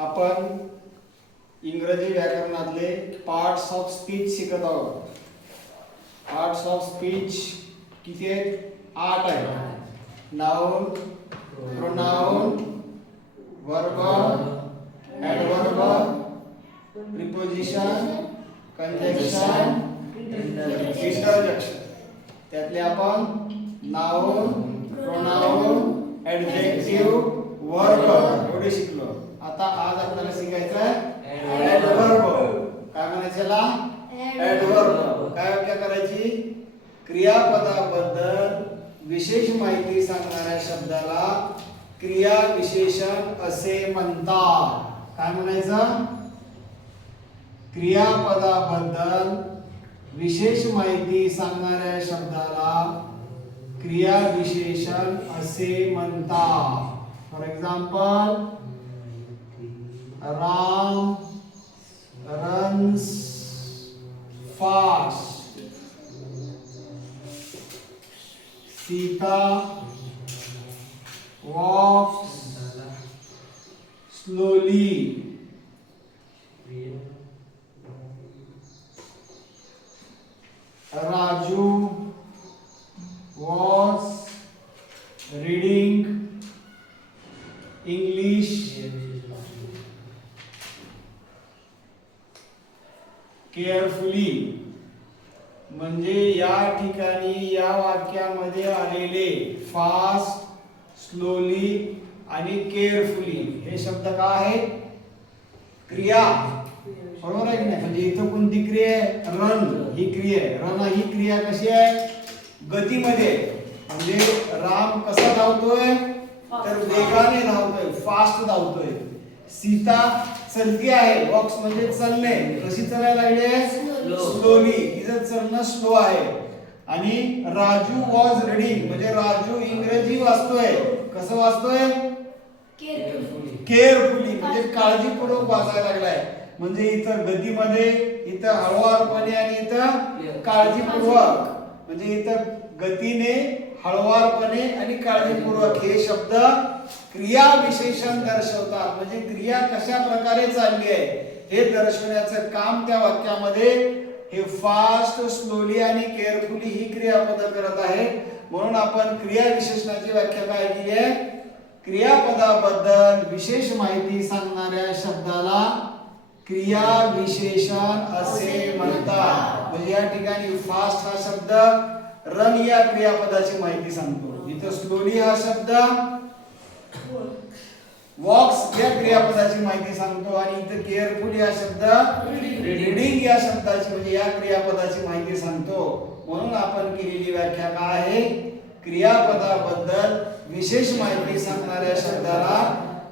आपण इंग्रजी व्याकरणातले parts of speech शिकत आहोत. पार्ट्स ऑफ स्पीच किती आहेत? 8 आहेत. Noun, pronoun, verb, adverb, preposition, conjunction, interjection. त्यातले आपण नाउन, प्रोनाउन, ॲडजेक्टिव्ह, वर्ब एवढे शिकलो. आता आज आपल्याला शिकायचं आहे ॲडव्हर्ब. काय म्हणायचं याला? ॲडव्हर्ब. काय व्याख्या करायची? क्रियापदाबद्दल विशेष माहिती सांगणाऱ्या शब्दाला क्रिया विशेषण असे म्हणतात. काय म्हणायचं? क्रियापदाबद्दल विशेष माहिती सांगणाऱ्या शब्दाला क्रिया विशेषण असे म्हणतात. For example, Ram runs fast. Sita walks slowly. Raju was reading English carefully. म्हणजे या ठिकाणी या वाक्यामध्ये आलेले फास्ट, स्लोली आणि केअरफुली हे शब्द काय आहेत? क्रिया. बरोबर आहे की नाही? म्हणजे इथं कोणती क्रिया आहे? रन ही क्रिया आहे. रन ही क्रिया कशी आहे? गतीमध्ये. म्हणजे राम कसा धावतोय? तर वेगाने धावतोय, फास्ट धावतोय. सीता चलती आहे. वॉक्स म्हणजे चलणे. कशी चालायला लागली आहे? स्लोली. तिचं चलणं स्लो आहे. आणि राजू वॉज रीडिंग म्हणजे राजू इंग्रजी वाचतोय. कसं वाचतोय? केअरफुली म्हणजे काळजीपूर्वक वाचायला लागलाय. म्हणजे इथं गतीमध्ये, इथं हळुवारपणे आणि इथं काळजीपूर्वक. म्हणजे इथं गतीने, हळुवारपणे आणि काळजीपूर्वक हे शब्द क्रिया विशेषण दर्शवतात. म्हणजे क्रिया कशा प्रकारे चालली आहे हे दर्शवण्याचं काम त्या वाक्यामध्ये हे फास्ट, स्लोली आणि केअरफुली ही क्रियापद करत आहे. म्हणून आपण क्रिया विशेषणाची व्याख्या काय केली आहे? क्रियापदाबद्दल विशेष माहिती सांगणाऱ्या शब्दाला क्रिया विशेषण असे म्हणतात. म्हणजे या ठिकाणी फास्ट हा शब्द रन या क्रियापदाची माहिती सांगतो. इथं स्लोली हा शब्द वॉक्स या क्रियापदाची माहिती सांगतो. आणि इथं केअरफुली हा शब्द रीडिंग या शब्दाची म्हणजे या क्रियापदाची माहिती सांगतो. म्हणून आपण केलेली व्याख्या काय आहे? क्रियापदाबद्दल विशेष माहिती सांगणाऱ्या शब्दाला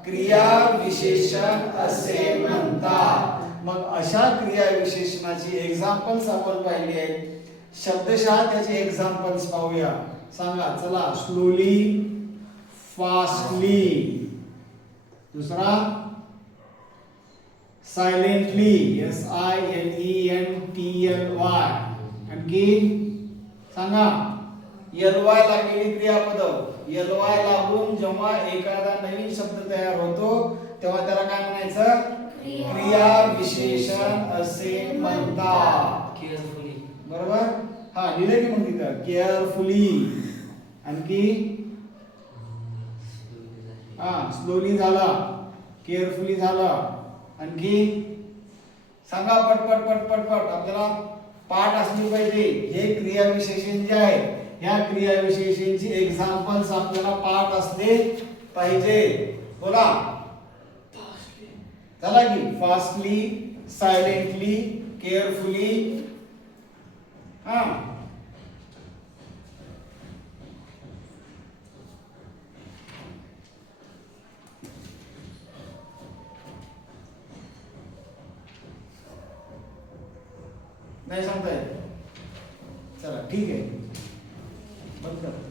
क्रिया विशेषण असे म्हणतात. मग अशा क्रिया विशेषणाची एक्झाम्पल्स आपण पाहिली आहेत. शब्दशः त्याचे एक्झाम्पल्स पाहूया. सांगा चला. Slowly, fastly. दूसरा सायलेंटली, SILENTLY. आणखी सांगा. LY लागलेली क्रियापद. LY लागून जेव्हा एखादा नवीन शब्द तयार होतो तेव्हा त्याला काय म्हणायचं? क्रिया विशेषण असे म्हणतात. केअरफुली. बरोबर? हा लिहिले की मग तिथं केअरफुली. आणखी स्लोली झाला, केअरफुली झाला. आणखी सांगा पटपट पटपट पट. आपल्याला पाठ असली पाहिजे. हे क्रिया विशेषण जे आहे ह्या क्रिया विशेषणची एक्झाम्पल्स आपल्याला पाठ असले पाहिजे. बोला. चला की. Fastly, silently, carefully. नाही सांगताय? चला ठीक आहे. बंद कर.